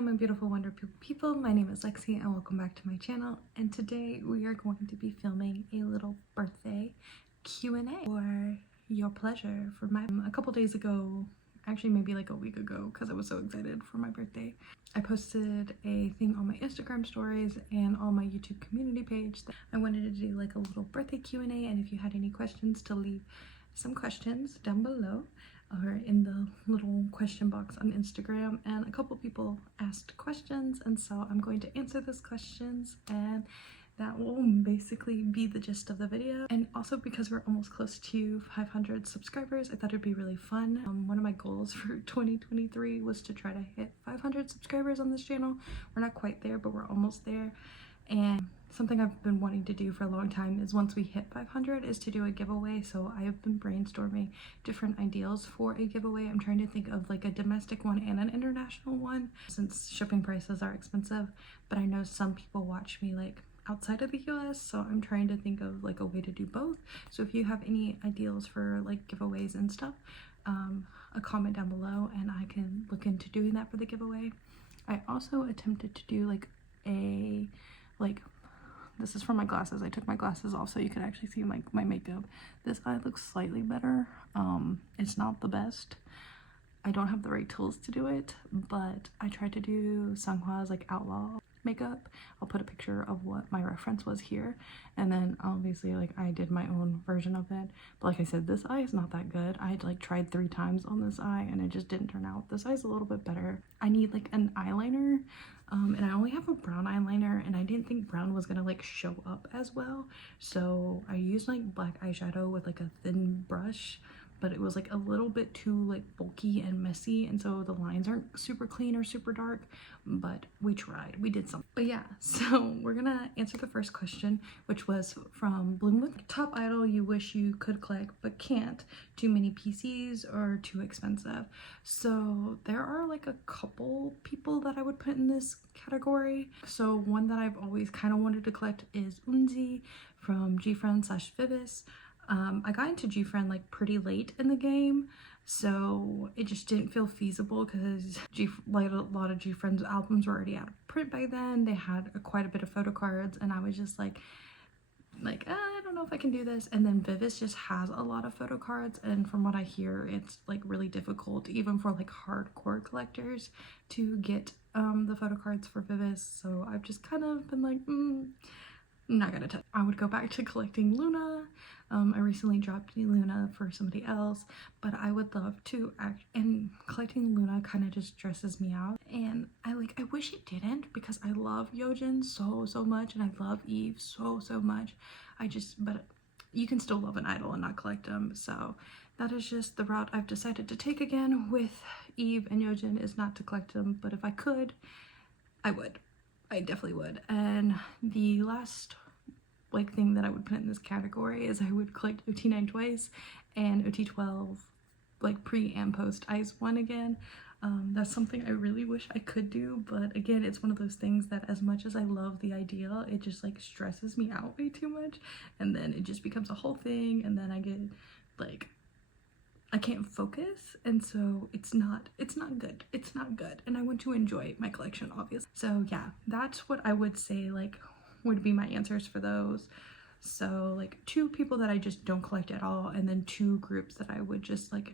Hello my beautiful wonderful people, my name is Lexi and welcome back to my channel, and today we are going to be filming a little birthday Q&A for your pleasure. For my a couple days ago, actually maybe like a week ago, because I was so excited for my birthday, I posted a thing on my Instagram stories and on my YouTube community page that I wanted to do like a little birthday Q&A, and if you had any questions, to leave some questions down below or in the little question box on Instagram. And a couple people asked questions, and so I'm going to answer those questions, and that will basically be the gist of the video. And also, because we're almost close to 500 subscribers, I thought it'd be really fun. One of my goals for 2023 was to try to hit 500 subscribers on this channel. We're not quite there, but we're almost there. And something I've been wanting to do for a long time is, once we hit 500, is to do a giveaway. So I have been brainstorming different ideas for a giveaway. I'm trying to think of like a domestic one and an international one, since shipping prices are expensive, but I know some people watch me like outside of the US, so I'm trying to think of like a way to do both. So if you have any ideas for like giveaways and stuff, a comment down below and I can look into doing that for the giveaway. I also attempted to do this is for my glasses. I took my glasses off so you could actually see my makeup. This eye looks slightly better. It's not the best. I don't have the right tools to do it, but I tried to do Sunghwa's like outlaw makeup. I'll put a picture of what my reference was here, and then obviously like I did my own version of it. But like I said, this eye is not that good. I like tried 3 times on this eye and it just didn't turn out. This eye's a little bit better. I need like an eyeliner, and I only have a brown eyeliner, and I didn't think brown was gonna like show up as well, so I used like black eyeshadow with like a thin brush, but it was like a little bit too like bulky and messy, and so the lines aren't super clean or super dark, but we tried, we did something. But yeah, so we're gonna answer the first question, which was from Bloomwood. Top idol you wish you could collect but can't. Too many PCs or too expensive? So there are like a couple people that I would put in this category. So one that I've always kind of wanted to collect is Unzi from GFriend/Vivis. I got into GFriend like pretty late in the game, so it just didn't feel feasible because like a lot of GFriend's albums were already out of print by then. They had quite a bit of photo cards, and I was just like I don't know if I can do this. And then Vivis just has a lot of photo cards, and from what I hear, it's like really difficult even for like hardcore collectors to get the photo cards for Vivis. So I've just kind of been like, not gonna touch. I would go back to collecting Luna. I recently dropped Luna for somebody else, but I would love to and collecting Luna kind of just stresses me out, and I wish it didn't, because I love Yojin so much, and I love Eve so much. But you can still love an idol and not collect them, so that is just the route I've decided to take again with Eve and Yojin, is not to collect them. But if I could, I would. I definitely would. And the last like thing that I would put in this category is I would collect OT9 twice and OT12 like pre and post Ice 1 again. That's something I really wish I could do, but again, it's one of those things that as much as I love the idea, it just like stresses me out way too much, and then it just becomes a whole thing, and then I get like I can't focus, and so it's not good. It's not good, and I want to enjoy my collection, obviously. So yeah, that's what I would say like would be my answers for those. So like 2 people that I just don't collect at all, and then 2 groups that I would just like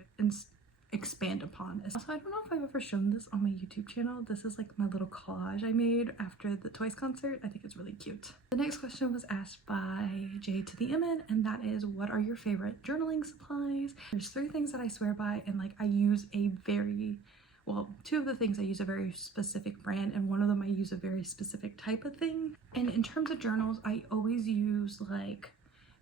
expand upon. Also, I don't know if I've ever shown this on my YouTube channel. This is like my little collage I made after the Twice concert. I think it's really cute. The next question was asked by J to the Emin, and that is, what are your favorite journaling supplies? There's 3 things that I swear by, and like I use a very, well, 2 of the things I use a very specific brand, and 1 of them I use a very specific type of thing. And in terms of journals, I always use like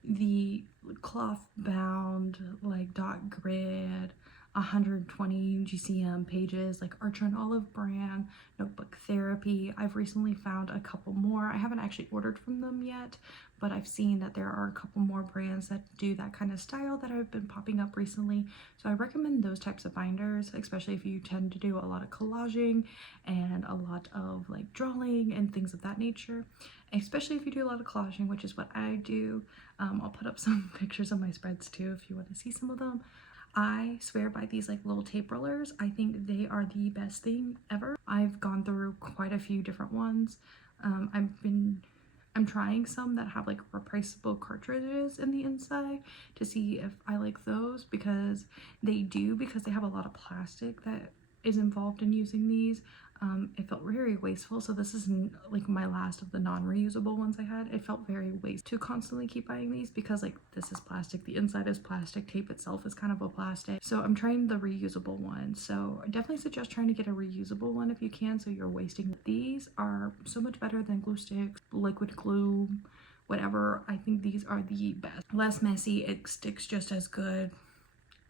the cloth bound like dot grid 120 GCM pages, like Archer and Olive brand, Notebook Therapy. I've recently found a couple more. I haven't actually ordered from them yet, but I've seen that there are a couple more brands that do that kind of style that have been popping up recently. So I recommend those types of binders, especially if you tend to do a lot of collaging and a lot of like drawing and things of that nature. Especially if you do a lot of collaging, which is what I do. I'll put up some pictures of my spreads too if you want to see some of them. I swear by these like little tape rollers. I think they are the best thing ever. I've gone through quite a few different ones. I'm trying some that have like replaceable cartridges in the inside to see if I like those, because they have a lot of plastic that is involved in using these. It felt very wasteful, so this is like my last of the non-reusable ones I had. It felt very wasteful to constantly keep buying these, because like this is plastic, the inside is plastic, tape itself is kind of a plastic. So I'm trying the reusable one. So I definitely suggest trying to get a reusable one if you can, so you're wasting. These are so much better than glue sticks, liquid glue, whatever. I think these are the best. Less messy, it sticks just as good.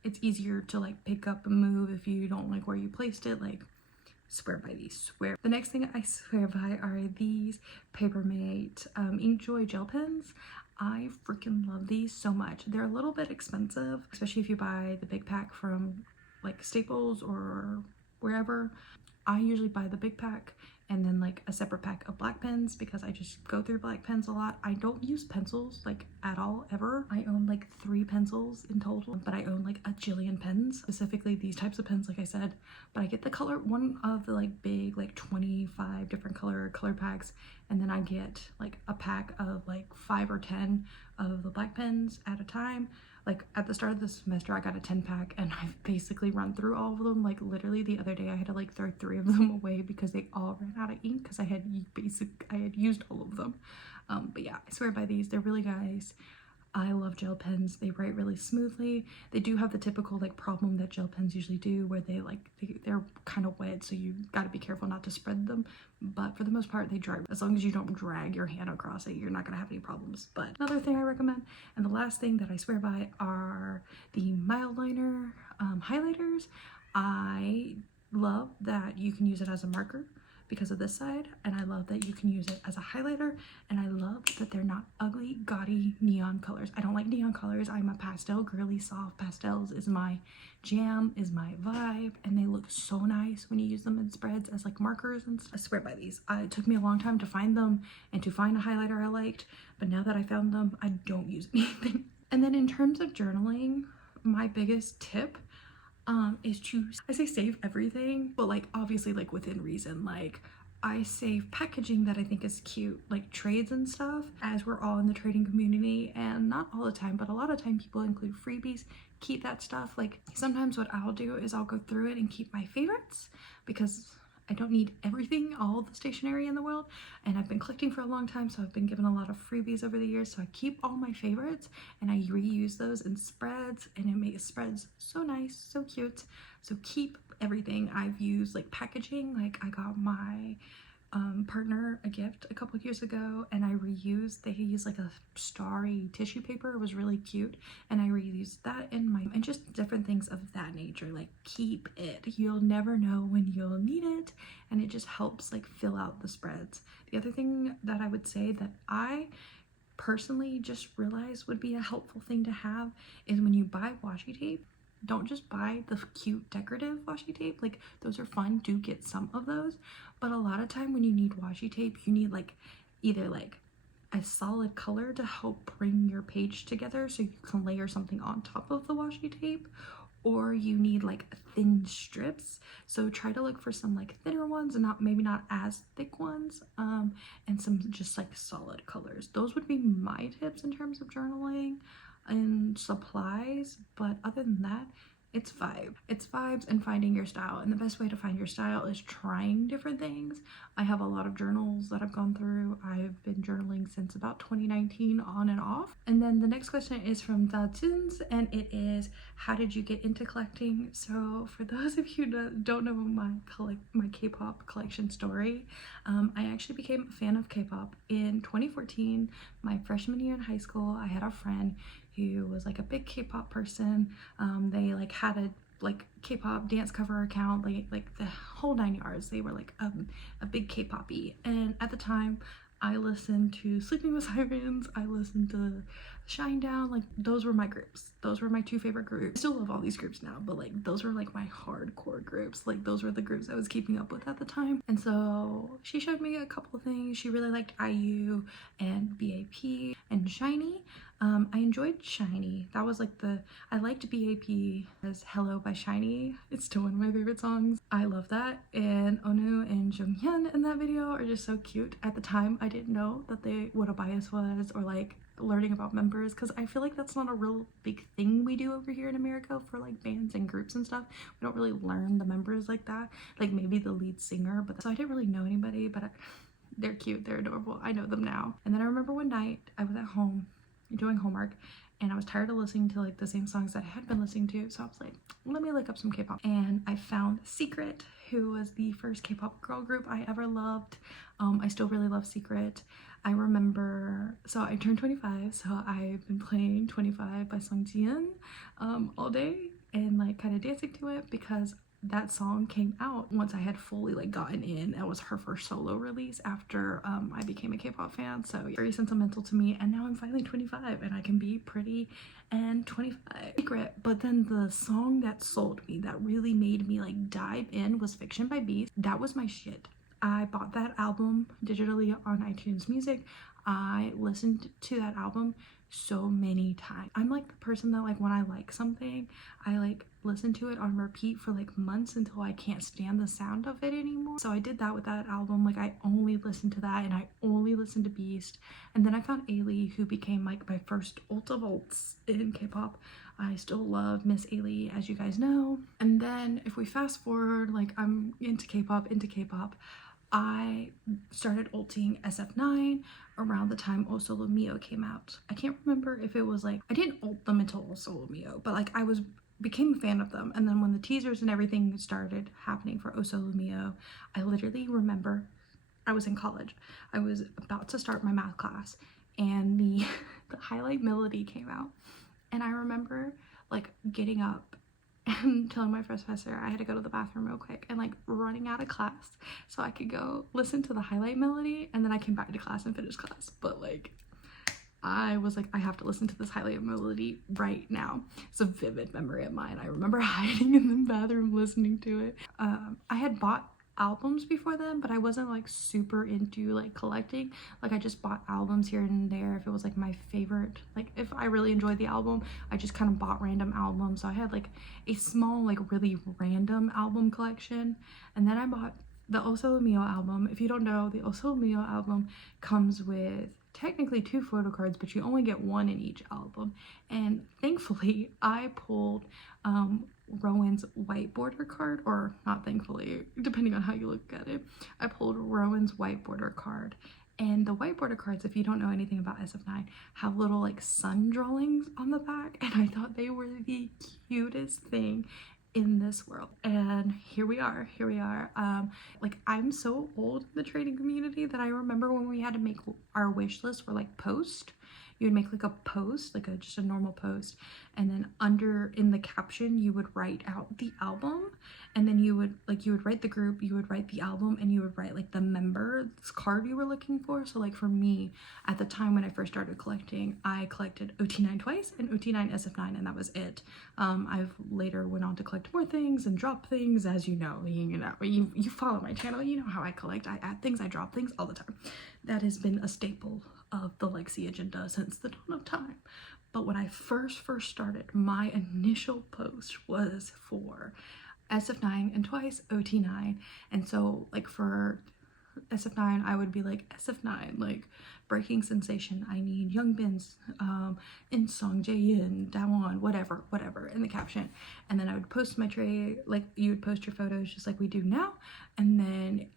It's easier to like pick up and move if you don't like where you placed it. Like, swear by these, swear. The next thing I swear by are these Papermate Inkjoy gel pens. I freaking love these so much. They're a little bit expensive, especially if you buy the big pack from like Staples or wherever. I usually buy the big pack and then like a separate pack of black pens, because I just go through black pens a lot. I don't use pencils like at all, ever. I own like 3 pencils in total, but I own like a jillion pens, specifically these types of pens, like I said. But I get the color, one of the like big like 25 different color packs, and then I get like a pack of like 5 or 10 of the black pens at a time. Like at the start of the semester I got a 10 pack and I've basically run through all of them. Like literally the other day I had to like throw 3 of them away because they all ran out of ink, because I had used all of them. But yeah, I swear by these. They're really nice. I love gel pens. They write really smoothly. They do have the typical like problem that gel pens usually do, where they're kind of wet, so you got to be careful not to spread them. But for the most part, they dry. As long as you don't drag your hand across it, you're not gonna have any problems. But another thing I recommend, and the last thing that I swear by, are the mild liner highlighters. I love that you can use it as a marker because of this side, and I love that you can use it as a highlighter, and I love that they're not ugly, gaudy neon colors. I don't like neon colors. I'm a pastel girly. Soft pastels is my jam, is my vibe, and they look so nice when you use them in spreads as like markers and stuff. I swear by these. It took me a long time to find them and to find a highlighter I liked, but now that I found them, I don't use anything. And then in terms of journaling, my biggest tip is I say save everything, but like obviously like within reason. Like I save packaging that I think is cute, like trades and stuff, as we're all in the trading community, and not all the time, but a lot of time people include freebies. Keep that stuff. Like sometimes what I'll do is I'll go through it and keep my favorites, because I don't need everything, all the stationery in the world, and I've been collecting for a long time, so I've been given a lot of freebies over the years. So I keep all my favorites and I reuse those in spreads, and it makes spreads so nice, so cute. So keep everything. I've used like packaging, like I got my partner a gift a couple years ago, and I reused, they use like a starry tissue paper. It was really cute, and I reused that in my, and just different things of that nature. Like keep it, you'll never know when you'll need it, and it just helps like fill out the spreads. The other thing that I would say that I personally just realized would be a helpful thing to have is when you buy washi tape, don't just buy the cute decorative washi tape. Like those are fun, do get some of those, but a lot of time when you need washi tape, you need like either like a solid color to help bring your page together so you can layer something on top of the washi tape, or you need like thin strips. So try to look for some like thinner ones, and maybe not as thick ones, and some just like solid colors. Those would be my tips in terms of journaling and supplies. But other than that, it's vibes and finding your style. And the best way to find your style is trying different things. I have a lot of journals that I've gone through. I've been journaling since about 2019 on and off. And then the next question is from Daltons, and it is, how did you get into collecting? So for those of you that don't know my K-pop collection story, I actually became a fan of K-pop in 2014, my freshman year in high school. I had a friend who was like a big K-pop person. They like had a like K-pop dance cover account, like the whole 9 yards. They were like a big K-poppy, and at the time I listened to Sleeping with Sirens, I listened to Shinedown. Like those were my groups. Those were my 2 favorite groups. I still love all these groups now, but like those were like my hardcore groups. Like those were the groups I was keeping up with at the time. And so she showed me a couple of things. She really liked IU and BAP and SHINee. I enjoyed Shiny. That was like I liked BAP as Hello by Shiny. It's still one of my favorite songs. I love that. And Onu and Jonghyun in that video are just so cute. At the time, I didn't know what a bias was, or like learning about members, because I feel like that's not a real big thing we do over here in America for like bands and groups and stuff. We don't really learn the members like that, like maybe the lead singer, but so I didn't really know anybody, but they're cute, they're adorable. I know them now. And then I remember one night I was at home doing homework and I was tired of listening to like the same songs that I had been listening to, so I was like, let me look up some K-pop, and I found Secret, who was the first K-pop girl group I ever loved. I still really love Secret. I remember, so I turned 25, so I've been playing 25 by Song Jian all day and like kind of dancing to it, because that song came out once I had fully like gotten in. That was her first solo release after I became a K-pop fan, so very sentimental to me. And now I'm finally 25 and I can be pretty and 25. Secret. But then the song that sold me, that really made me like dive in, was Fiction by Beast. That was my shit. I bought that album digitally on iTunes Music. I listened to that album so many times. I'm like the person that like when I like something, I like listen to it on repeat for like months until I can't stand the sound of it anymore. So I did that with that album. Like I only listened to that and I only listened to Beast. And then I found Ailey, who became like my first ult of ults in K-pop. I still love Miss Ailey, as you guys know. And then if we fast forward, like I'm into K-pop, I started ulting SF9 around the time O Solo Mio came out. I can't remember if it was like, I didn't ult them until O Solo Mio, but like I became a fan of them. And then when the teasers and everything started happening for O Solo Mio, I literally remember I was in college. I was about to start my math class and the highlight melody came out. And I remember like getting up and telling my professor I had to go to the bathroom real quick and like running out of class so I could go listen to the highlight melody, and then I came back to class and finished class. But like I was like, I have to listen to this highlight melody right now. It's a vivid memory of mine. I remember hiding in the bathroom listening to it. I had bought albums before then, but I wasn't like super into like collecting. Like I just bought albums here and there if it was like my favorite, like if I really enjoyed the album, I just kind of bought random albums. So I had like a small like really random album collection. And then I bought the O Solo Mio album. If you don't know, the O Solo Mio album comes with technically 2 photo cards, but you only get 1 in each album. And thankfully I pulled Rowan's white border card, or not thankfully, depending on how you look at it. I pulled Rowan's white border card. And the white border cards, if you don't know anything about SF9, have little like sun drawings on the back, and I thought they were the cutest thing in this world. And here we are. Like I'm so old in the trading community that I remember when we had to make our wish list for like post. You would make like a post, like just a normal post, and then under in the caption you would write out the album, and then you would write the group, you would write the album, and you would write like the member's card you were looking for. So like for me at the time when I first started collecting, I collected OT9 twice and OT9 SF9, and that was it. I've later went on to collect more things and drop things, as you know. You follow my channel, you know how I collect. I add things, I drop things all the time. That has been a staple of the Lexi agenda since the dawn of time. But when I first started, my initial post was for SF9 and twice OT9. And so like for SF9, I would be like, SF9, like breaking sensation, I need Youngbin's, In-song, Jaehyun, Dawon, whatever in the caption. And then I would post my tray, like you would post your photos just like we do now, and then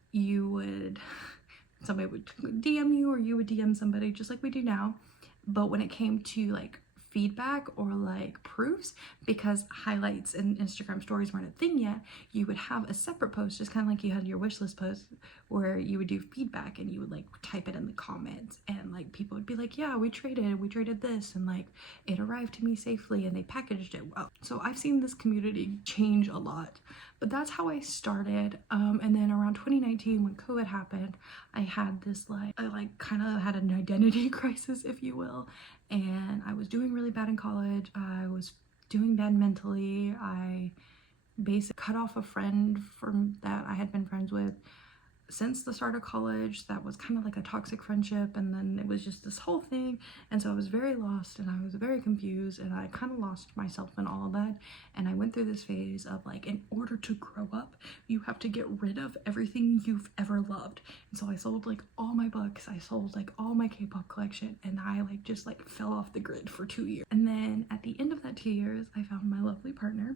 somebody would DM you, or you would DM somebody just like we do now. But when it came to like feedback or like proofs, because highlights and Instagram stories weren't a thing yet, you would have a separate post, just kind of like you had your wish list post, where you would do feedback and you would like type it in the comments, and like people would be like, yeah, we traded this, and like it arrived to me safely and they packaged it well. So I've seen this community change a lot, but that's how I started. And then around 2019 when COVID happened, I had this I kind of had an identity crisis, if you will, and I was doing really bad in college. I was doing bad mentally. I basically cut off a friend from that I had been friends with since the start of college that was kind of like a toxic friendship, and then it was just this whole thing, and so I was very lost and I was very confused and I kind of lost myself in all of that. And I went through this phase of like, in order to grow up you have to get rid of everything you've ever loved. And so I sold like all my books, I sold like all my K-pop collection, and I like just like fell off the grid for 2 years. And then at the end of that 2 years I found my lovely partner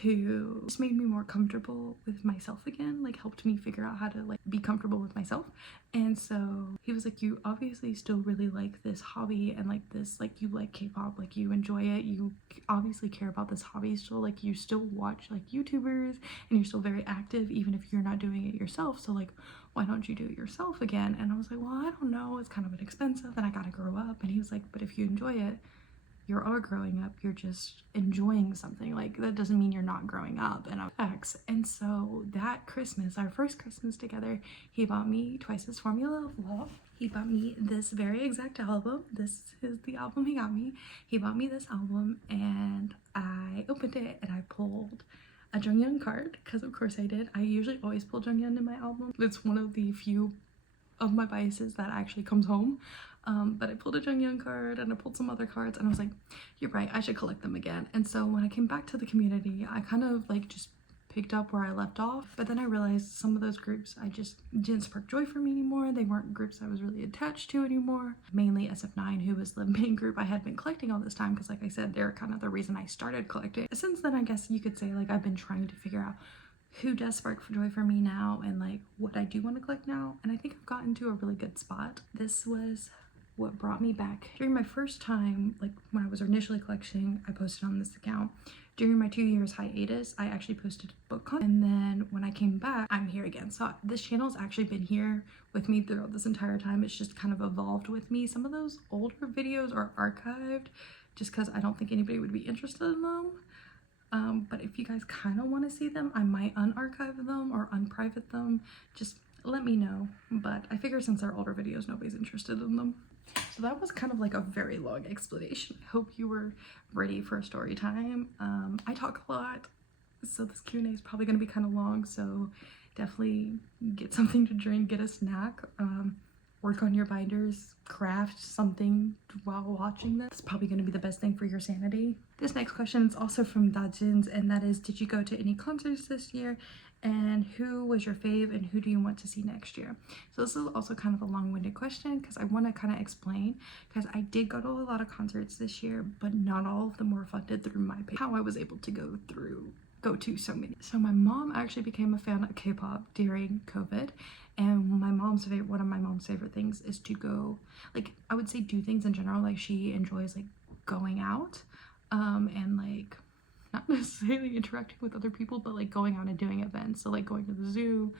who just made me more comfortable with myself again, like helped me figure out how to like be comfortable with myself. And so he was like, you obviously still really like this hobby, and like this, like you like K-pop, like you enjoy it, you obviously care about this hobby still, like you still watch like YouTubers and you're still very active even if you're not doing it yourself, so like why don't you do it yourself again? And I was like, well, I don't know, it's kind of expensive and I gotta grow up. And he was like, but if you enjoy it, you are growing up, you're just enjoying something, like that doesn't mean you're not growing up. And and so that Christmas, our first Christmas together, he bought me Twice's Formula of Love. He bought me this very exact album. This is the album he got me. He bought me this album and I opened it and I pulled a Junghyun card, because of course I did. I usually always pull Junghyun in my album. It's one of the few of my biases that actually comes home. But I pulled a Junghyun card and I pulled some other cards and I was like, you're right, I should collect them again. And so when I came back to the community, I kind of like just picked up where I left off. But then I realized some of those groups I just didn't spark joy for me anymore. They weren't groups I was really attached to anymore. Mainly SF9, who was the main group I had been collecting all this time, because like I said, they're kind of the reason I started collecting. Since then, I guess you could say like I've been trying to figure out who does spark joy for me now and like what I do want to collect now. And I think I've gotten to a really good spot. This was what brought me back. During my first time, like when I was initially collecting, I posted on this account. During my 2 years hiatus, I actually posted book content, and then when I came back, I'm here again. So this channel's actually been here with me throughout this entire time. It's just kind of evolved with me. Some of those older videos are archived just because I don't think anybody would be interested in them. But if you guys kind of want to see them, I might unarchive them or unprivate them. Just let me know. But I figure since they're older videos, nobody's interested in them. So that was kind of like a very long explanation. I hope you were ready for a story time. I talk a lot, so this Q&A is probably going to be kind of long, so definitely get something to drink, get a snack, work on your binders, craft something while watching this. It's probably going to be the best thing for your sanity. This next question is also from Dajins, and that is, did you go to any concerts this year? And who was your fave and who do you want to see next year? So this is also kind of a long-winded question because I want to kind of explain, because I did go to a lot of concerts this year, but not all of them were funded through my page. How I was able to go to so many. So my mom actually became a fan of K-pop during COVID, and one of my mom's favorite things is to go, like, I would say do things in general. Like, she enjoys like going out and like not necessarily interacting with other people, but like going out and doing events. So like going to the zoo,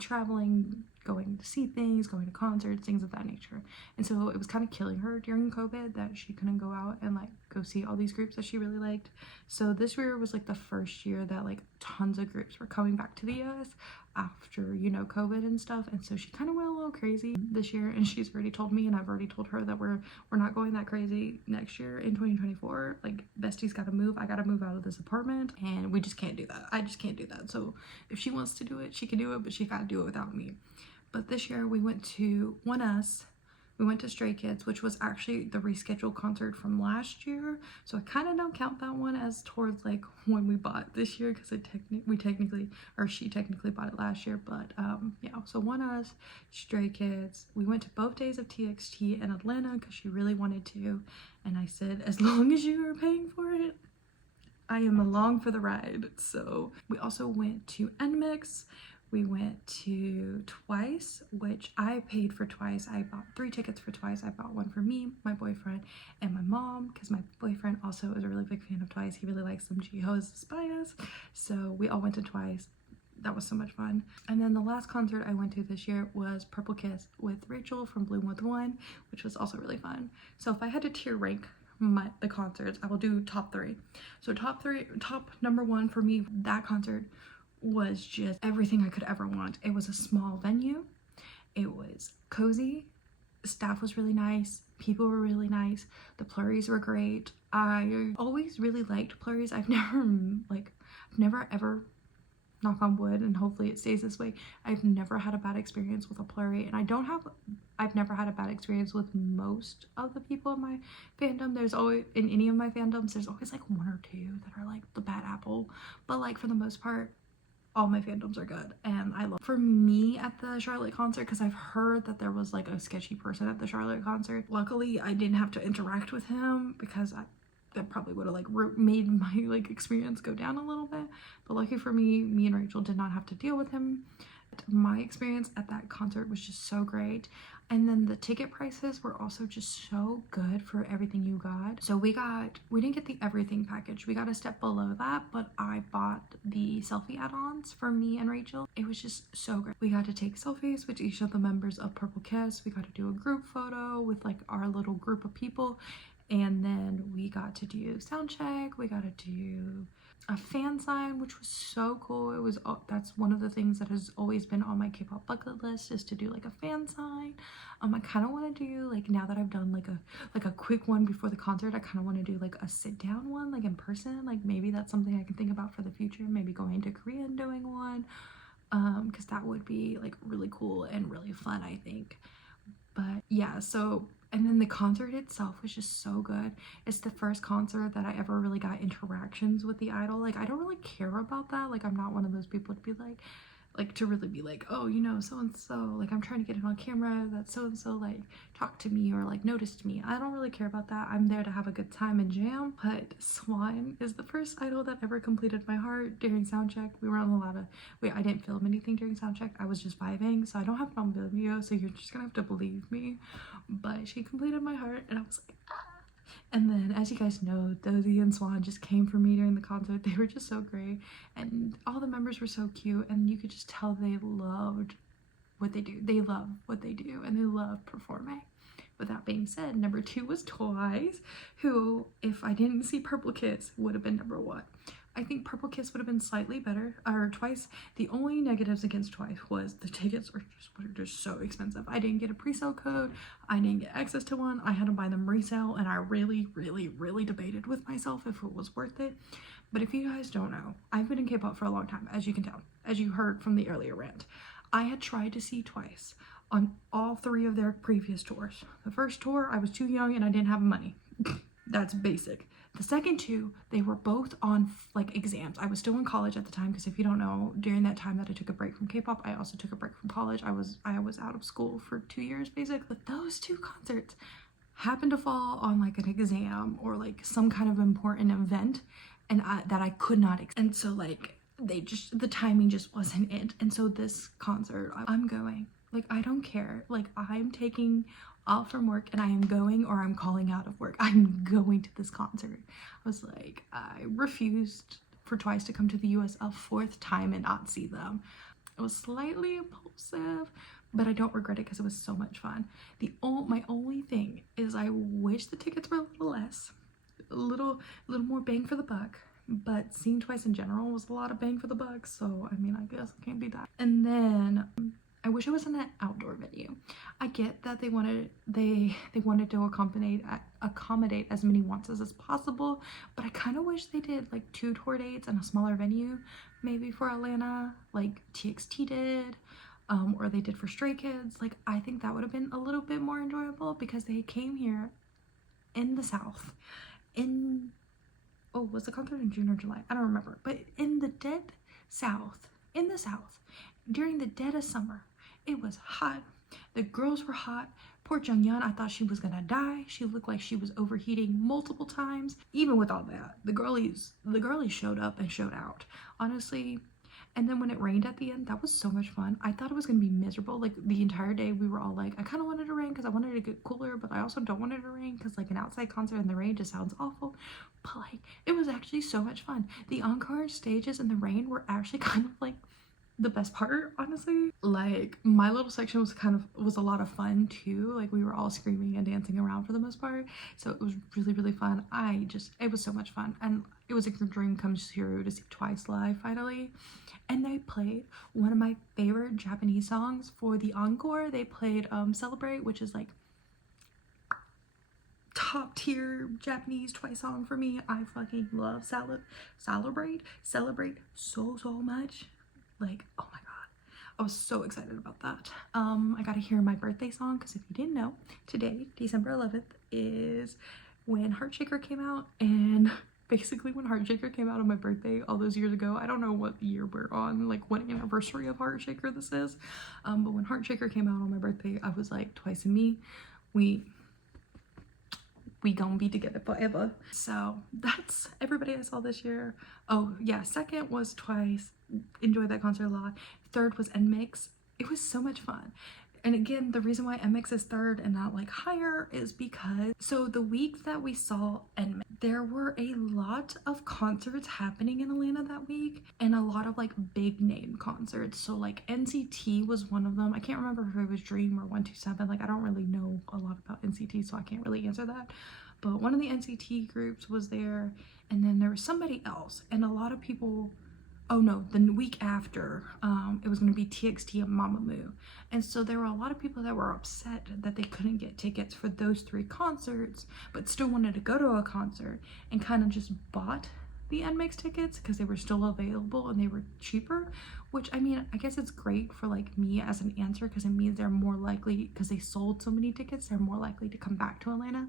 traveling, going to see things, going to concerts, things of that nature. And so it was kind of killing her during COVID that she couldn't go out and like go see all these groups that she really liked. So this year was like the first year that like tons of groups were coming back to the US after, you know, COVID and stuff. And so she kind of went a little crazy this year, and she's already told me, and I've already told her, that we're not going that crazy next year in 2024. Like, bestie's gotta move. I gotta move out of this apartment, and we just can't do that. I just can't do that. So if she wants to do it, she can do it, but she gotta do it without me. But this year we went to we went to Stray Kids, which was actually the rescheduled concert from last year. So I kind of don't count that one as towards like when we bought this year, because she technically bought it last year. But yeah, so Stray Kids. We went to both days of TXT in Atlanta because she really wanted to. And I said, as long as you are paying for it, I am along for the ride. So we also went to NMIX. We went to Twice, which I paid for Twice. I bought 3 tickets for Twice. I bought one for me, my boyfriend, and my mom, because my boyfriend also is a really big fan of Twice. He really likes them Jiho's Spies. So we all went to Twice. That was so much fun. And then the last concert I went to this year was Purple Kiss with Rachel from Bloom with One, which was also really fun. So if I had to tier rank the concerts, I will do top 3. So top number 1 for me, that concert was just everything I could ever want. It was a small venue. It was cozy. The staff was really nice. People were really nice. The Plurries were great. I always really liked Plurries. I've never knock on wood, and hopefully it stays this way, I've never had a bad experience with a pluri, and I've never had a bad experience with most of the people in my fandom. There's always, in any of my fandoms, there's always like one or two that are like the bad apple, but like for the most part, all my fandoms are good, and I love. For me at the Charlotte concert, because I've heard that there was like a sketchy person at the Charlotte concert, luckily I didn't have to interact with him, because that probably would have like made my like experience go down a little bit, but lucky for me and Rachel did not have to deal with him. My experience at that concert was just so great, and then the ticket prices were also just so good for everything you got. So we didn't get the everything package, we got a step below that, but I bought the selfie add-ons for me and Rachel. It was just so great. We got to take selfies with each of the members of Purple Kiss, we got to do a group photo with like our little group of people, and then we got to do sound check, we got to do a fan sign, which was so cool. It was, that's one of the things that has always been on my K-pop bucket list, is to do like a fan sign. I kind of want to do, like, now that I've done like a quick one before the concert, I kind of want to do like a sit down one, like in person. Like maybe that's something I can think about for the future, maybe going to Korea and doing one, because that would be like really cool and really fun, I think. But yeah, so, and then the concert itself was just so good. It's the first concert that I ever really got interactions with the idol. Like, I don't really care about that. Like, I'm not one of those people to be like to really be like, oh, you know, so and so, like I'm trying to get it on camera that so and so like talked to me or like noticed me. I don't really care about that. I'm there to have a good time and jam. But Swan is the first idol that ever completed my heart during soundcheck. We were on a lot of, I didn't film anything during soundcheck, I was just vibing, so I don't have it on video, so you're just gonna have to believe me. But she completed my heart, and I was like, ah. And then, as you guys know, Dozy and Swan just came for me during the concert. They were just so great, and all the members were so cute, and you could just tell they loved what they do. They love what they do, and they love performing. With that being said, number 2 was Twice, who, if I didn't see Purple Kiss, would have been number 1. I think Purple Kiss would have been slightly better, or Twice. The only negatives against Twice was the tickets were just so expensive. I didn't get a pre-sale code, I didn't get access to one, I had to buy them resale, and I really debated with myself if it was worth it. But if you guys don't know, I've been in K-pop for a long time, as you can tell, as you heard from the earlier rant. I had tried to see Twice on all 3 of their previous tours. The first tour, I was too young and I didn't have money. That's basic. The second 2, they were both on like exams. I was still in college at the time, because if you don't know, during that time that I took a break from K-pop, I also took a break from college. I was out of school for 2 years basically. But those 2 concerts happened to fall on like an exam or like some kind of important event, and that I could not and so like the timing just wasn't it. And so this concert, I'm going. Like, I don't care. Like, I'm taking off from work and I am going, or I'm calling out of work. I'm going to this concert. I was like, I refused for Twice to come to the US a 4th time and not see them. It was slightly impulsive, but I don't regret it because it was so much fun. My only thing is I wish the tickets were a little less, a little more bang for the buck. But seeing Twice in general was a lot of bang for the buck, so I mean, I guess it can't be that. And then I wish it was in an outdoor venue. I get that they wanted to accommodate as many wants as possible, but I kind of wish they did like 2 tour dates in a smaller venue, maybe for Atlanta, like TXT did, or they did for Stray Kids. Like, I think that would have been a little bit more enjoyable, because they came here in the South, was the concert in June or July? I don't remember, but in the dead South, during the dead of summer. It was hot. The girls were hot. Poor Jungyeon, I thought she was gonna die. She looked like she was overheating multiple times. Even with all that, the girlies showed up and showed out, honestly. And then when it rained at the end, that was so much fun. I thought it was gonna be miserable. Like, the entire day we were all like, I kind of wanted it to rain because I wanted it to get cooler, but I also don't want it to rain because like an outside concert in the rain just sounds awful. But like, it was actually so much fun. The encore stages in the rain were actually kind of like the best part, honestly. Like, my little section was a lot of fun too. Like, we were all screaming and dancing around for the most part, so it was really fun. It was so much fun, and it was like a dream come true to see Twice live finally. And they played one of my favorite Japanese songs for the encore. They played Celebrate, which is like top tier Japanese Twice song for me. I fucking love Celebrate so much. Like, oh my god, I was so excited about that. I got to hear my birthday song, because if you didn't know, today, December 11th, is when Heartshaker came out. And basically when Heartshaker came out on my birthday all those years ago, I don't know what year we're on, like what anniversary of Heartshaker this is, but when Heartshaker came out on my birthday, I was like, Twice and me, we gonna be together forever. So that's everybody I saw this year. Oh yeah, second was Twice, enjoyed that concert a lot. Third was NMIXX. It was so much fun. And again, the reason why NMIXX is third and not like higher is because, so the week that we saw NMIXX, there were a lot of concerts happening in Atlanta that week, and a lot of like big name concerts. So like NCT was one of them. I can't remember if it was Dream or 127. Like I don't really know a lot about NCT, so I can't really answer that. But one of the NCT groups was there, and then there was somebody else, and a lot of people, oh no, the week after, it was going to be TXT and Mamamoo. And so there were a lot of people that were upset that they couldn't get tickets for those 3 concerts, but still wanted to go to a concert, and kind of just bought the NMIXX tickets because they were still available and they were cheaper. Which, I mean, I guess it's great for like me as an answer, because it means they're more likely, because they sold so many tickets, they're more likely to come back to Atlanta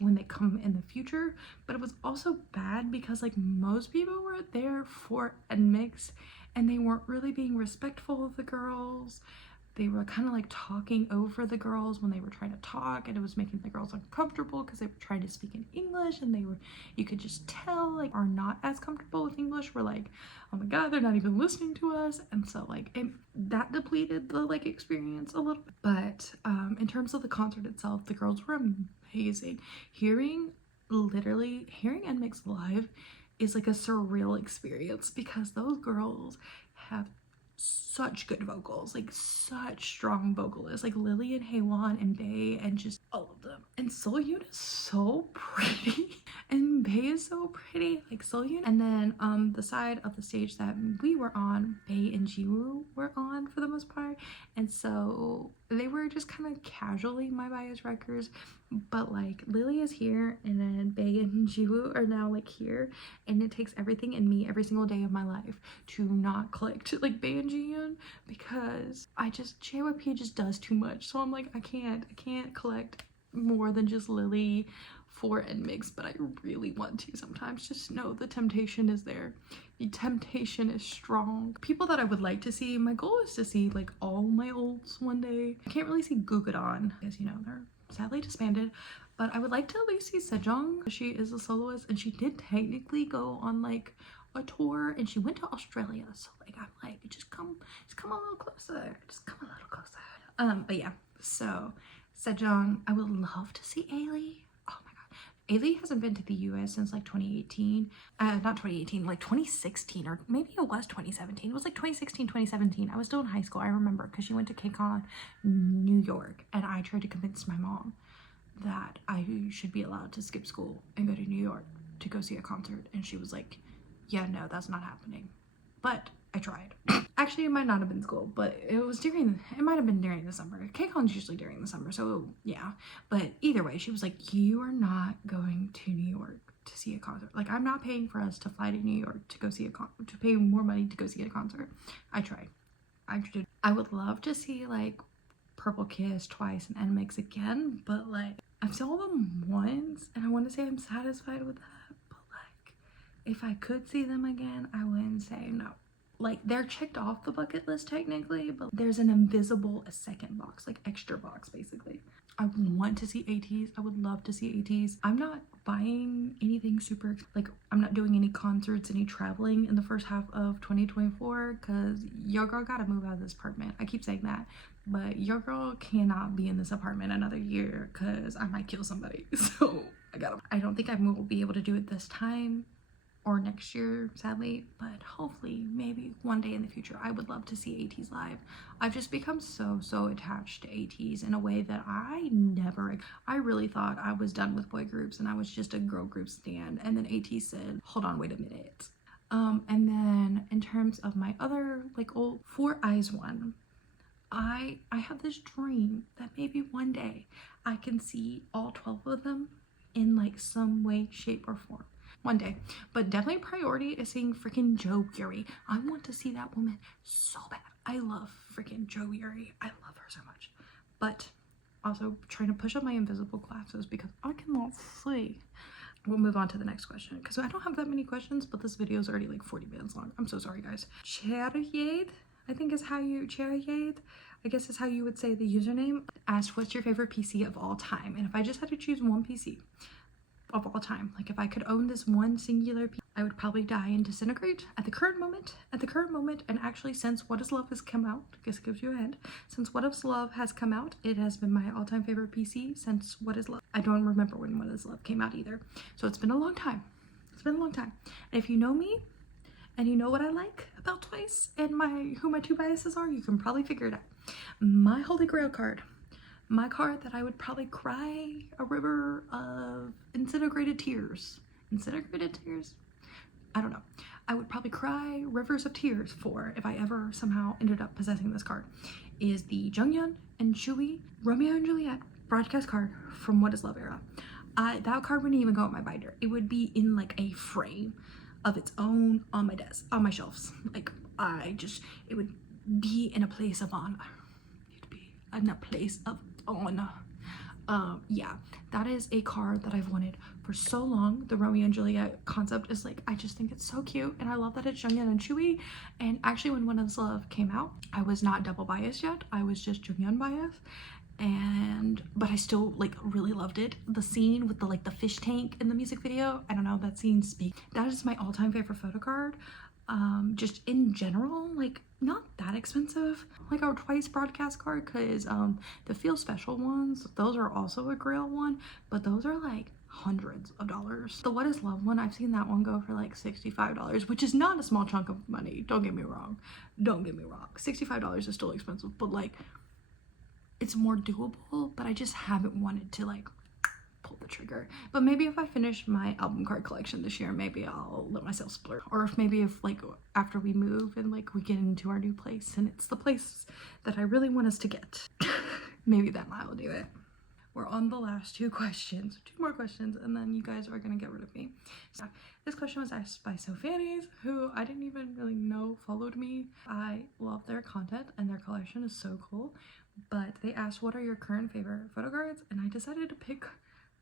when they come in the future. But it was also bad because like most people were there for NMIXX and they weren't really being respectful of the girls. They were kind of like talking over the girls when they were trying to talk, and it was making the girls uncomfortable because they were trying to speak in English, and you could just tell like are not as comfortable with English. We're like, oh my god, they're not even listening to us. And so like that depleted the like experience a little bit. But in terms of the concert itself, the girls were amazing. Literally hearing NMIXX live is like a surreal experience, because those girls have such good vocals, like such strong vocalists, like Lily and Haewon and Bae, and just all of them. And Sohyun is so pretty and Bae is so pretty, like Sohyun. And then the side of the stage that we were on, Bae and Jiwoo were on for the most part, and so they were just kind of casually my bias wreckers. But like Lily is here, and then Bae and Jiwoo are now like here, and it takes everything in me every single day of my life to not click to like Bae and Jiyoon, because JYP just does too much. So I'm like, I can't collect more than just Lily for NMIXX, but I really want to sometimes. Just know the temptation is there. The temptation is strong. People that I would like to see, my goal is to see like all my olds one day. I can't really see Gugudan because, you know, they're sadly disbanded, but I would like to at least see Sejong. She is a soloist, and she did technically go on like a tour, and she went to Australia, so like I'm like, just come a little closer, just come a little closer. But yeah, so Sejong. I would love to see Ailey. Oh my god, Ailey hasn't been to the US since like 2018, not 2018, like 2016, or maybe it was 2017. It was like 2016, 2017. I was still in high school, I remember, because she went to KCON New York, and I tried to convince my mom that I should be allowed to skip school and go to New York to go see a concert, and she was like, yeah, no, that's not happening. But I tried. Actually, it might not have been school, but it might have been during the summer. KCON's usually during the summer, so yeah. But either way, she was like, you are not going to New York to see a concert. Like, I'm not paying for us to fly to New York to go see to pay more money to go see a concert. I tried. I did. I would love to see like Purple Kiss, Twice, and NMIXX again, but like I've seen all them once, and I want to say I'm satisfied with that. If I could see them again, I wouldn't say no. Like, they're checked off the bucket list technically, but there's an invisible second box, like extra box basically. I want to see ATEEZ. I would love to see ATEEZ. I'm not buying anything super, like I'm not doing any concerts, any traveling in the first half of 2024, because your girl gotta move out of this apartment. I keep saying that, but your girl cannot be in this apartment another year because I might kill somebody. So I don't think I will be able to do it this time or next year, sadly, but hopefully maybe one day in the future. I would love to see ATEEZ live. I've just become so attached to ATEEZ in a way that I really thought I was done with boy groups and I was just a girl group stan, and then ATEEZ said, hold on, wait a minute. And then in terms of my other like old For Eyes one, I have this dream that maybe one day I can see all 12 of them in like some way, shape, or form. one day. But definitely priority is seeing freaking Joe Yuri. I want to see that woman so bad. I love freaking Joe Yuri. I love her so much. But also trying to push up my invisible glasses because I cannot see. We'll move on to the next question because I don't have that many questions, but this video is already like 40 minutes long. I'm so sorry, guys. Cherriade, I think is how you, Cherriade, I guess is how you would say the username, asked what's your favorite PC of all time? And if I just had to choose one PC of all time, like if I could own this one singular PC, I would probably die and disintegrate at the current moment, and actually since What Is Love has come out, I guess it gives you a hint, since What Is Love has come out, it has been my all-time favorite PC since What Is Love. I don't remember when What Is Love came out either, so it's been a long time. It's been a long time. And if you know me, and you know what I like about Twice, and who my two biases are, you can probably figure it out. My Holy Grail card. My card that I would probably cry a river of disintegrated tears. Disintegrated tears? I don't know. I would probably cry rivers of tears for if I ever somehow ended up possessing this card. Is the Junghyun and Shui Romeo and Juliet broadcast card from What Is Love era. That card wouldn't even go in my binder. It would be in like a frame of its own on my desk, on my shelves. Like it would be in a place of honor. It'd be in a place of honor. Yeah, that is a card that I've wanted for so long. The Romeo and Juliet concept is like, I just think it's so cute, and I love that it's Junghyun and Shui. And actually when What Is Love came out, I was not double biased yet. I was just Junghyun biased. But I still like really loved it. The scene with the fish tank in the music video, I don't know, that scene speaks. That is my all-time favorite photo card. Just in general, like not that expensive, like our Twice broadcast card, because the Feel Special ones, those are also a Grail one, but those are like hundreds of dollars. The What Is Love one, I've seen that one go for like $65, which is not a small chunk of money. Don't get me wrong. $65 is still expensive, but like it's more doable. But I just haven't wanted to like pull the trigger. But maybe if I finish my album card collection this year, maybe I'll let myself splurge. Or if like after we move and like we get into our new place and it's the place that I really want us to get, maybe then I'll do it. We're on the last two more questions, and then you guys are gonna get rid of me. So this question was asked by Sophanis, who I didn't even really know followed me. I love their content and their collection is so cool, but they asked what are your current favorite photo cards, and I decided to pick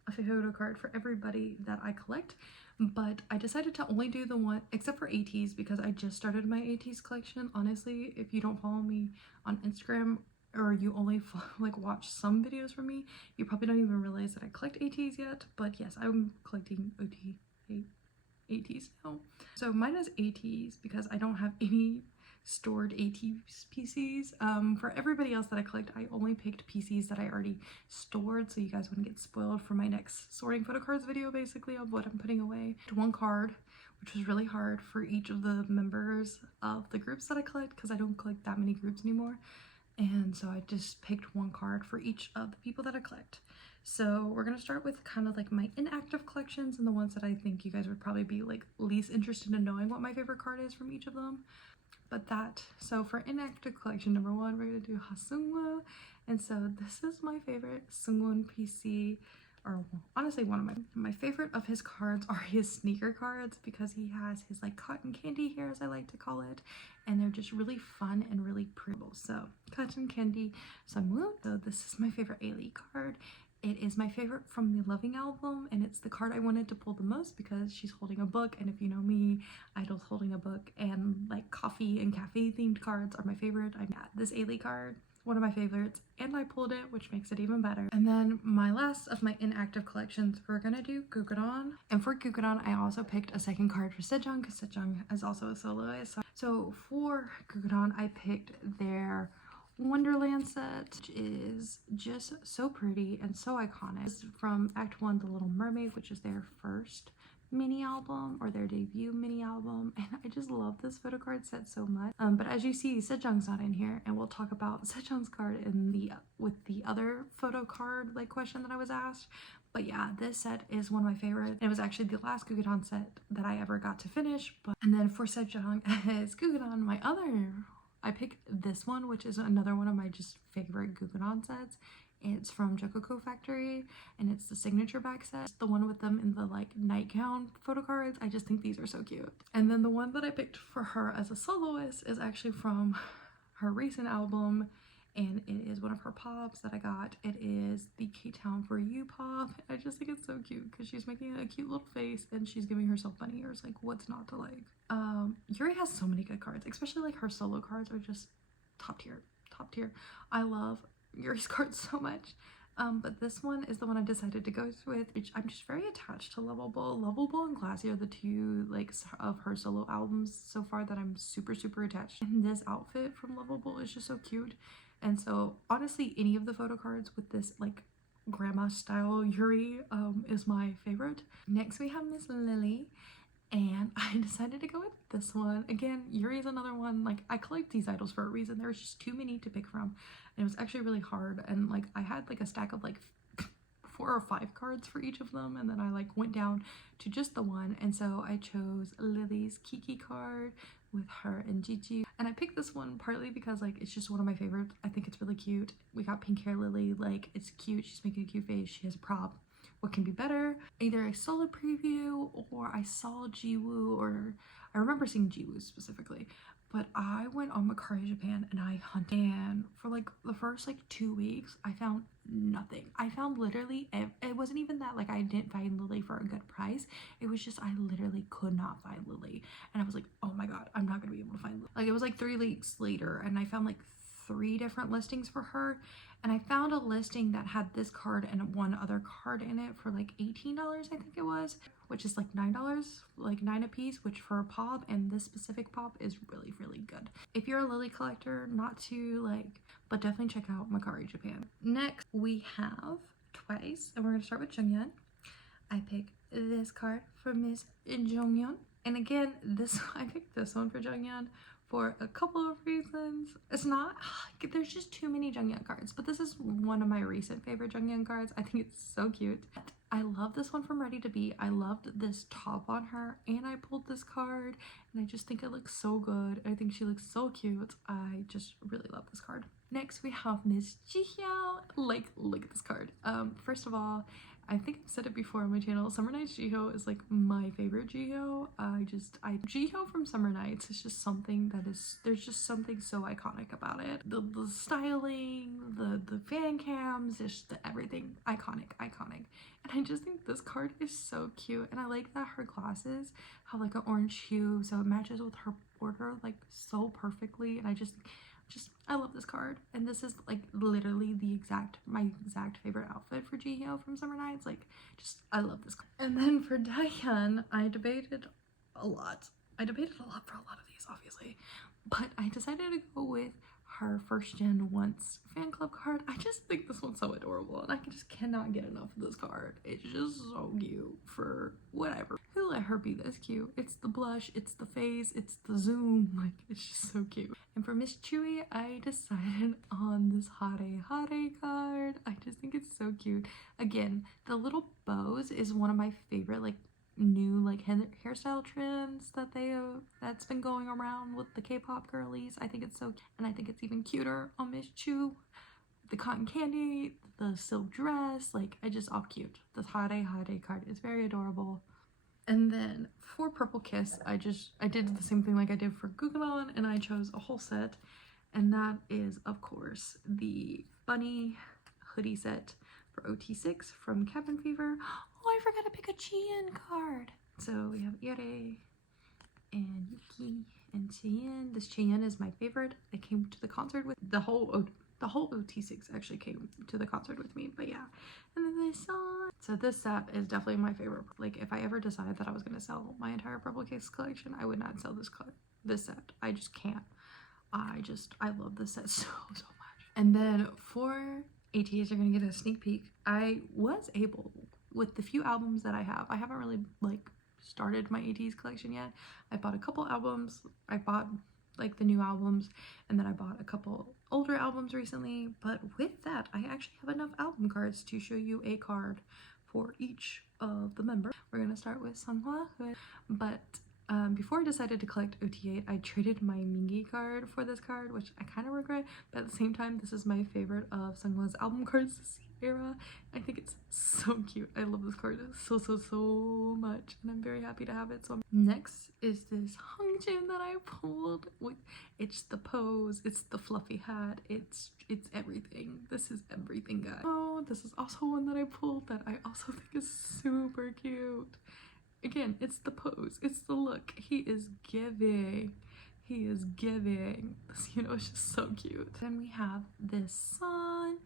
a photo card for everybody that I collect, but I decided to only do the one, except for ATs, because I just started my ATs collection. Honestly, if you don't follow me on Instagram, or you only like watch some videos from me, you probably don't even realize that I collect ATs yet. But yes, I'm collecting ATs now. So mine is ATs because I don't have any stored ATs PCs. For everybody else that I collect, I only picked PCs that I already stored, so you guys wouldn't get spoiled for my next sorting photo cards video, basically, of what I'm putting away. One card, which was really hard for each of the members of the groups that I collect, because I don't collect that many groups anymore. And so I just picked one card for each of the people that I collect. So we're gonna start with kind of like my inactive collections and the ones that I think you guys would probably be like least interested in knowing what my favorite card is from each of them. So for inactive collection number one, we're gonna do Hasungwoo. And so this is my favorite Sungwon PC, or honestly one of my favorite of his cards are his sneaker cards, because he has his like cotton candy hair, as I like to call it, and they're just really fun and really pretty. So cotton candy Sungwoo. So this is my favorite A-Lee card. It is my favorite from the Loving album, and it's the card I wanted to pull the most because she's holding a book, and if you know me, Idol's holding a book, and like coffee and cafe themed cards are my favorite. I got this A-Lee card, one of my favorites, and I pulled it, which makes it even better. And then my last of my inactive collections, we're gonna do Gugyeon. And for Gugyeon, I also picked a second card for Sejong, because Sejong is also a soloist. So for Gugyeon, I picked their Wonderland set, which is just so pretty and so iconic. It's from Act 1, The Little Mermaid, which is their first mini album, or their debut mini album, and I just love this photo card set so much. But as you see, Sejong's not in here, and we'll talk about Sejong's card in with the other photo card like question that I was asked. But yeah, this set is one of my favorites. It was actually the last Gugyeon set that I ever got to finish. And then for Sejong as Gugyeon, I picked this one, which is another one of my just favorite Gugyeon sets. It's from Jokoko Factory, and it's the signature back set. The one with them in the like nightgown photo cards. I just think these are so cute. And then the one that I picked for her as a soloist is actually from her recent album, and it is one of her pops that I got. It is the K-Town For You pop. I just think it's so cute because she's making a cute little face and she's giving herself bunny ears. Like, what's not to like? Yuri has so many good cards, especially like her solo cards are just top tier, top tier. I love Yuri's cards so much. But this one is the one I decided to go with, which I'm just very attached to Lovable. Lovable and Classy are the two like of her solo albums so far that I'm super attached. And this outfit from Lovable is just so cute. And so honestly, any of the photo cards with this like grandma style Yuri is my favorite. Next we have Miss Lily, and I decided to go with this one. Again, Yuri is another one. Like, I collect these idols for a reason. There was just too many to pick from, and it was actually really hard. And like, I had like a stack of like 4 or 5 cards for each of them, and then I like went down to just the one. And so I chose Lily's Kiki card with her and Gigi, and I picked this one partly because like it's just one of my favorites. I think it's really cute. We got pink hair Lily, like it's cute. She's making a cute face. She has a prop. What can be better? Either I saw the preview or I saw Jiwoo, or I remember seeing Jiwoo specifically, but I went on Mercari Japan and I hunted, and for like the first like 2 weeks I found nothing. I found literally, it wasn't even that like I didn't find Lily for a good price. It was just I literally could not find Lily, and I was like, oh my god, I'm not gonna be able to find Lily. Like, it was like 3 weeks later and I found like 3 different listings for her, and I found a listing that had this card and one other card in it for like $18, I think it was, which is like $9, like 9 a piece, which for a pop, and this specific pop is really good. If you're a Lily collector, not to like, but definitely check out Mercari Japan. Next we have Twice, and we're gonna start with Junghyun. I picked this card for Miss Junghyun, and again, I picked this one for Junghyun for a couple of reasons. It's not, there's just too many Junghyun cards, but this is one of my recent favorite Junghyun cards. I think it's so cute. I love this one from Ready to Be. I loved this top on her, and I pulled this card, and I just think it looks so good. I think she looks so cute. I just really love this card. Next we have Miss Jihyo. Like, look at this card. First of all, I think I've said it before on my channel, Summer Nights Jihyo is like my favorite Jihyo. Jihyo from Summer Nights is just something that is, there's just something so iconic about it. The styling, the fan cams, just everything iconic. And I just think this card is so cute, and I like that her glasses have like an orange hue, so it matches with her border like so perfectly, and I love this card. And this is like literally my exact favorite outfit for Jihyo from Summer Nights. Like, I love this card. And then for Dahyun, I debated a lot for a lot of these, obviously, but I decided to go with her first gen Once fan club card. I just think this one's so adorable, and I just cannot get enough of this card. It's just so cute for whatever. Who let her be this cute? It's the blush, it's the face, it's the zoom, like it's just so cute. And for Miss Chewy, I decided on this Hare Hare card. I just think it's so cute. Again, the little bows is one of my favorite like new like hairstyle trends that's been going around with the K-pop girlies. I think it's so, and I think it's even cuter on Miss Chu. The cotton candy, the silk dress, like all cute. The Hare Hare card is very adorable. And then for Purple Kiss, I did the same thing like I did for Gugelon, and I chose a whole set, and that is of course the bunny hoodie set for OT6 from Cabin Fever. Oh, I forgot to pick a Chien card. So we have Ire and Yuki and Chien. This Chien is my favorite. They came to the concert with the whole OT6 actually came to the concert with me, but yeah. And then this song. So this set is definitely my favorite. Like, if I ever decide that I was gonna sell my entire Purple Kiss collection, I would not sell this set. I just can't. I love this set so much. And then for ATs, you're gonna get a sneak peek. I was able, with the few albums that I haven't really like started my ATs collection yet. I bought a couple albums. I bought like the new albums, and then I bought a couple older albums recently. But with that, I actually have enough album cards to show you a card for each of the members. We're gonna start with Sunghwa, but Before I decided to collect OT8, I traded my Mingi card for this card, which I kind of regret, but at the same time, this is my favorite of Seungwa's album cards this era. I think it's so cute. I love this card so much, and I'm very happy to have it. So next is this Hongjin that I pulled. It's the pose, it's the fluffy hat, it's everything. This is everything, guys. Oh, this is also one that I pulled that I also think is super cute. Again, it's the pose, it's the look. He is giving. This, you know, it's just so cute. Then we have this San,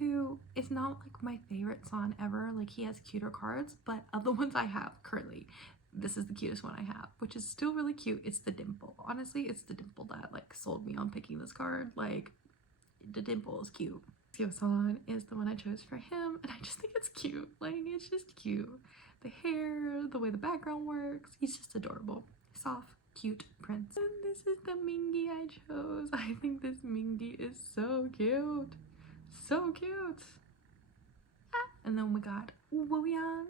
who is not like my favorite San ever. Like, he has cuter cards, but of the ones I have currently, this is the cutest one I have, which is still really cute. It's the dimple. Honestly, it's the dimple that like sold me on picking this card. Like, the dimple is cute. Seo-san is the one I chose for him, and I just think it's cute. Like, it's just cute. The hair, the way the background works, he's just adorable. Soft, cute prince. And this is the Mingi I chose. I think this Mingi is so cute. So cute. Ah. And then we got Woo-Young,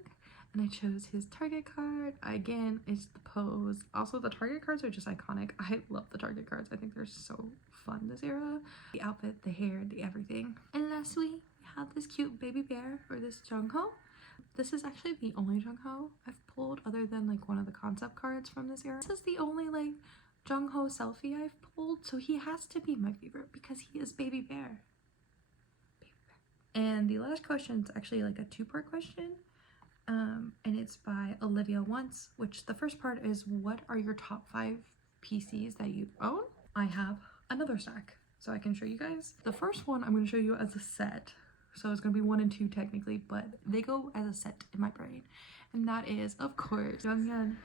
and I chose his Target card. Again, it's the pose. Also, the Target cards are just iconic. I love the Target cards. I think they're so fun this era. The outfit, the hair, the everything. And lastly, we have this cute baby bear, or this Jungho. This is actually the only Jungho I've pulled other than like one of the concept cards from this era. This is the only like Jungho selfie I've pulled, so he has to be my favorite because he is baby bear. And the last question is actually like a two-part question, and it's by Olivia Once, which the first part is, what are your top 5 PCs that you own? I have another stack, so I can show you guys. The first one I'm going to show you as a set, so it's going to be 1 and 2 technically, but they go as a set in my brain, and that is, of course, Junghyun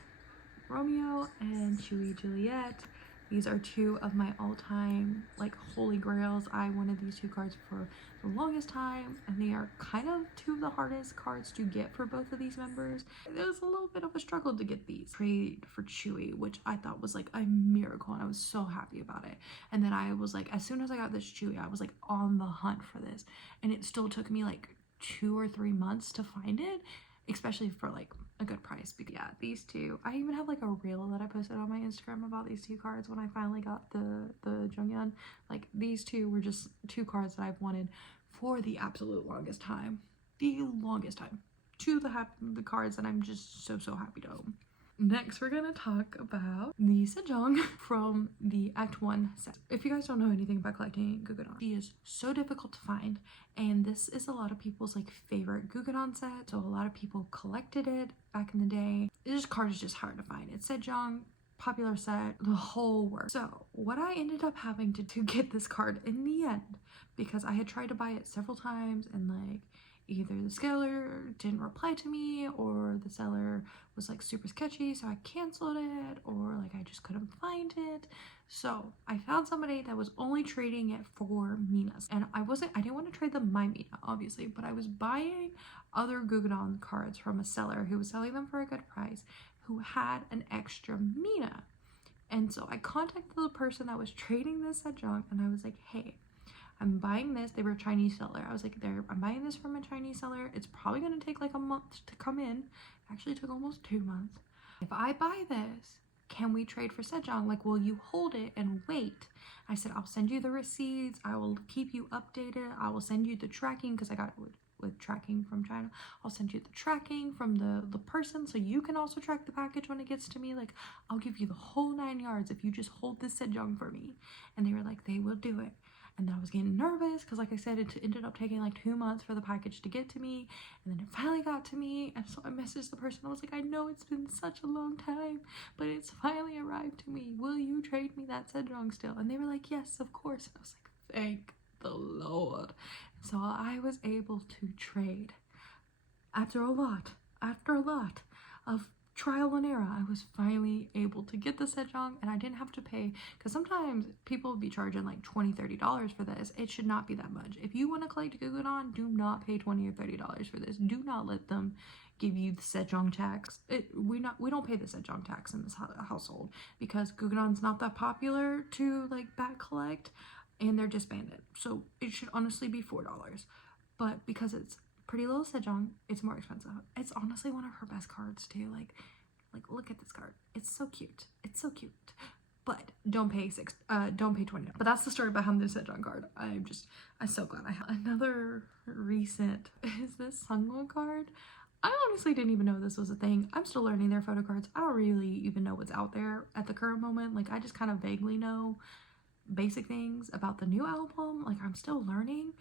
Romeo and Chewy Juliet. These are 2 of my all-time like holy grails. I wanted these 2 cards for the longest time, and they are kind of 2 of the hardest cards to get for both of these members. It was a little bit of a struggle to get these. Trade for Chewy, which I thought was like a miracle, and I was so happy about it. And then I was like, as soon as I got this Chewy, I was like on the hunt for this, and it still took me like 2 or 3 months to find it, especially for like a good price. But yeah, these 2, I even have like a reel that I posted on my Instagram about these 2 cards when I finally got the Junghyun. Like, these 2 were just 2 cards that I've wanted for the absolute longest time. 2 the cards that I'm just so happy to own. Next, we're gonna talk about the Sejong from the Act 1 set. If you guys don't know anything about collecting Guggenon, he is so difficult to find, and this is a lot of people's like favorite Guggenon set, so a lot of people collected it back in the day. This card is just hard to find. It's Sejong, popular set, the whole works. So what I ended up having to get this card in the end, because I had tried to buy it several times, and like either the seller didn't reply to me, or the seller was like super sketchy, so I canceled it, or like I just couldn't find it. So I found somebody that was only trading it for Minas, and I didn't want to trade them my Mina, obviously, but I was buying other Guggenon cards from a seller who was selling them for a good price, who had an extra Mina. And so I contacted the person that was trading this at Junk, and I was like, hey, I'm buying this. They were a Chinese seller. I was like, I'm buying this from a Chinese seller. It's probably going to take like a month to come in. It actually took almost 2 months. If I buy this, can we trade for Sejong? Like, will you hold it and wait? I said, I'll send you the receipts. I will keep you updated. I will send you the tracking, because I got it with tracking from China. I'll send you the tracking from the person, so you can also track the package when it gets to me. Like, I'll give you the whole 9 yards if you just hold this Sejong for me. And they were like, they will do it. And then I was getting nervous because, like I said, it ended up taking like 2 months for the package to get to me, and then it finally got to me. And so I messaged the person. I was like, I know it's been such a long time, but it's finally arrived to me. Will you trade me that Sejong still? And they were like, yes, of course. And I was like, thank the Lord. So I was able to trade. After a lot of trial and error, I was finally able to get the Sejong, and I didn't have to pay, because sometimes people would be charging like $20-$30 for this. It should not be that much. If you want to collect Guggenon, do not pay $20 or $30 for this. Do not let them give you the Sejong tax. We don't pay the Sejong tax in this household, because Guggenon's not that popular to like back collect, and they're disbanded. So it should honestly be $4. But because it's Pretty Little Sejong, it's more expensive. It's honestly one of her best cards too. Like, Like, look at this card. It's so cute. It's so cute. But don't pay $20. But that's the story behind this Sejong card. I'm so glad I have. Another recent is this Sungwon card. I honestly didn't even know this was a thing. I'm still learning their photo cards. I don't really even know what's out there at the current moment. Like, I just kind of vaguely know basic things about the new album. Like, I'm still learning,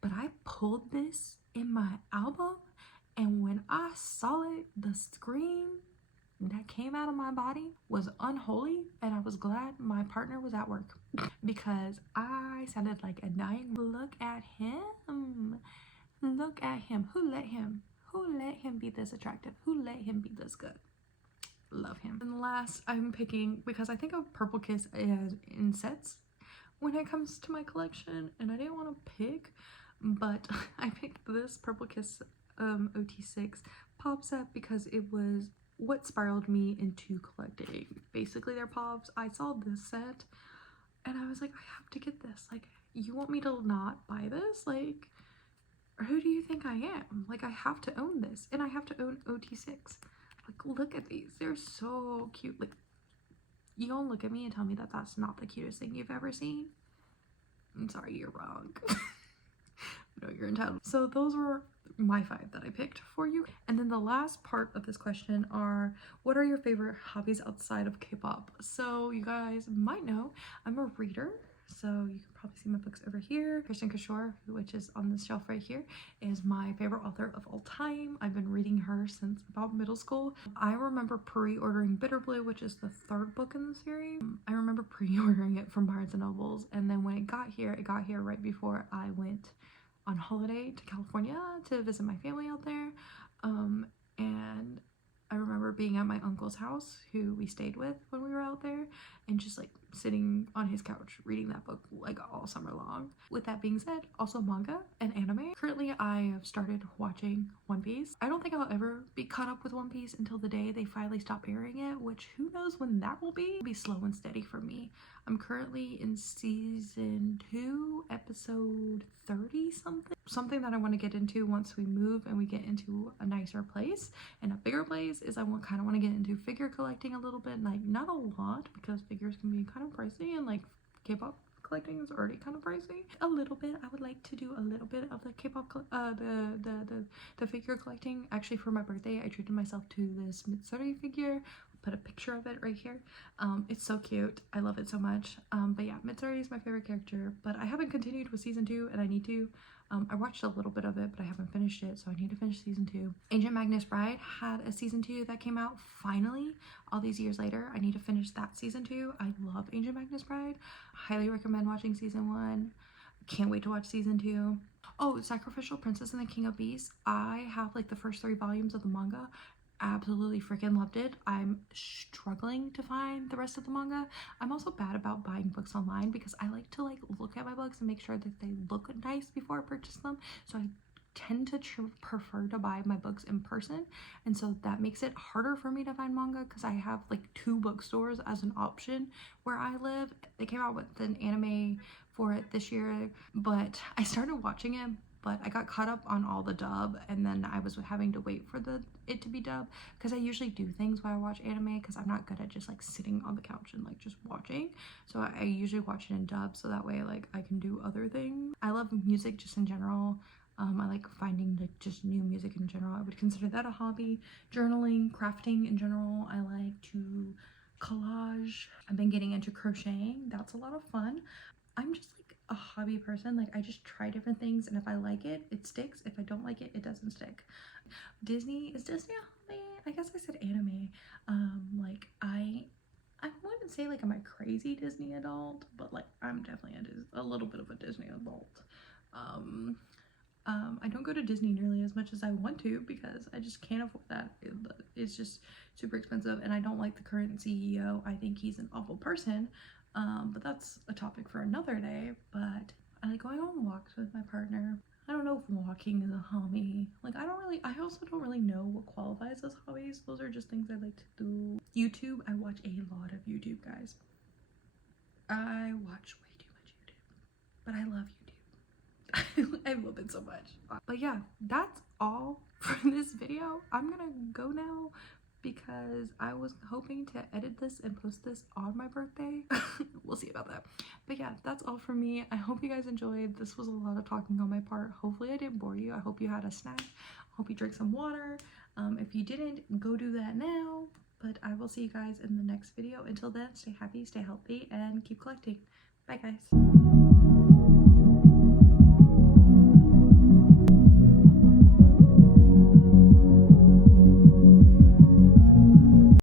but I pulled this in my album, and when I saw it, the scream that came out of my body was unholy, and I was glad my partner was at work because I sounded like a dying. Look at him. Look at him. Who let him be this attractive? Who let him be this good? Love him. And last, I'm picking, because I think of Purple Kiss as in sets when it comes to my collection, and I didn't want to pick, but I picked this Purple Kiss OT6 pop set because it was what spiraled me into collecting basically their pops. I saw this set and I was like, I have to get this. Like, you want me to not buy this? Like, who do you think I am? Like, I have to own this, and I have to own OT6. Like, look at these. They're so cute. Like, you gonna look at me and tell me that that's not the cutest thing you've ever seen? I'm sorry, you're wrong. No, you're entitled. So those were my 5 that I picked for you. And then the last part of this question are, what are your favorite hobbies outside of K-pop? So you guys might know I'm a reader. So you can probably see my books over here. Kristen Kishore, which is on this shelf right here, is my favorite author of all time. I've been reading her since about middle school. I remember pre-ordering Bitter Blue, which is the 3rd book in the series. I remember pre-ordering it from Barnes & Nobles, and then when it got here right before I went on holiday to California to visit my family out there. And I remember being at my uncle's house, who we stayed with when we were out there, and just like sitting on his couch reading that book like all summer long. With that being said, also manga and anime. Currently, I have started watching One Piece. I don't think I'll ever be caught up with One Piece until the day they finally stop airing it, which who knows when that will be. It'll be slow and steady for me. I'm currently in season 2, episode 30 something. Something that I want to get into once we move and we get into a nicer place and a bigger place is I kind of want to get into figure collecting a little bit. Like, not a lot, because figures can be kind of pricey, and like K-pop collecting is already kind of pricey. A little bit. I would like to do a little bit of the K-pop the figure collecting. Actually, for my birthday, I treated myself to this Mitsuri figure. Put a picture of it right here. It's so cute. I love it so much. But yeah, Mitsuri is my favorite character, but I haven't continued with season 2, and I need to. I watched a little bit of it, but I haven't finished it, so I need to finish season 2. Ancient Magnus Bride had a season 2 that came out finally all these years later. I need to finish that season 2. I love Ancient Magnus Bride. Highly recommend watching season 1. Can't wait to watch season 2. Oh, Sacrificial Princess and the King of Beasts. I have like the first 3 volumes of the manga. Absolutely freaking loved it. I'm struggling to find the rest of the manga. I'm also bad about buying books online because I like to look at my books and make sure that they look nice before I purchase them. So I tend to prefer to buy my books in person, and so that makes it harder for me to find manga because I have like 2 bookstores as an option where I live. They came out with an anime for it this year, but I started watching it, but I got caught up on all the dub, and then I was having to wait for it to be dubbed because I usually do things while I watch anime because I'm not good at just like sitting on the couch and like just watching. So I usually watch it in dub so that way like I can do other things. I love music just in general. I like finding like just new music in general. I would consider that a hobby. Journaling, crafting in general. I like to collage. I've been getting into crocheting. That's a lot of fun. I'm just like a hobby person. Like, I just try different things, and if I like it, it sticks. If I don't like it, it doesn't stick. Is Disney a hobby? I guess I said anime. Like I wouldn't say like I'm a crazy Disney adult, but like I'm definitely a little bit of a Disney adult. I don't go to Disney nearly as much as I want to because I just can't afford that. It's just super expensive, and I don't like the current CEO. I think he's an awful person. But that's a topic for another day. But I like going on walks with my partner. I don't know if walking is a hobby. Like, I also don't really know what qualifies as hobbies. Those are just things I like to do. YouTube, I watch a lot of YouTube, guys. I watch way too much YouTube, but I love YouTube. I love it so much. But yeah, that's all for this video. I'm gonna go now because I was hoping to edit this and post this on my birthday. We'll see about that. But yeah, that's all for me. I hope you guys enjoyed. This was a lot of talking on my part. Hopefully I didn't bore you. I hope you had a snack. I hope you drank some water. If you didn't, go do that now. But I will see you guys in the next video. Until then, stay happy, stay healthy, and keep collecting. Bye guys.